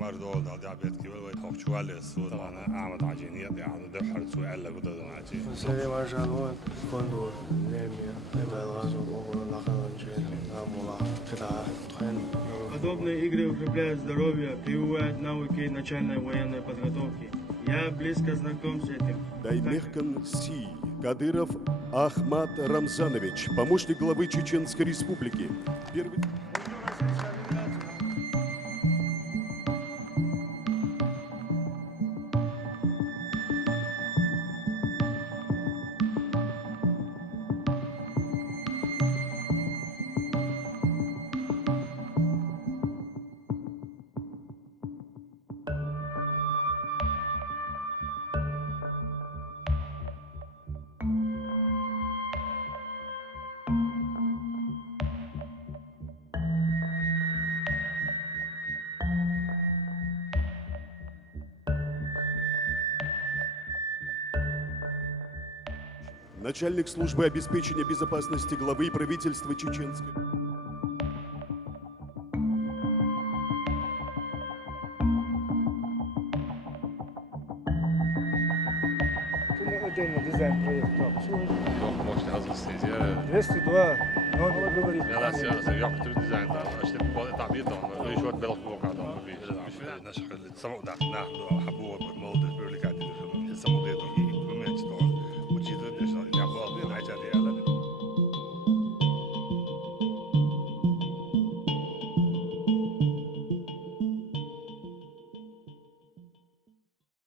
مردول دا diabetki ولوي خوشوالي الصوت أنا أعمد عجينية يعني دحر سؤال لك ده عجين. سري مارشالون كوندو نيمي هذا الغازو وقول لقنا نشين نعمولا خدعة تخين. Подобные игры укрепляют здоровье, прививают навыки начальной военной подготовки. Я близко знаком с этим. Даймехкан Си, Кадыров Ахмат Рамзанович, помощник главы Чеченской Республики. Первый... Начальник службы обеспечения безопасности главы правительства Чеченской. Отдельно дизайн проекта. Yok možda hazırsınız ya. 202, но говорит. Ja, das ist ja, das ist ja auch der Design da. Ich stehe bei der Tablet da. Ich wollte mir doch nur gerade. Ich will nicht, das ist so, da, na, حبوب مولد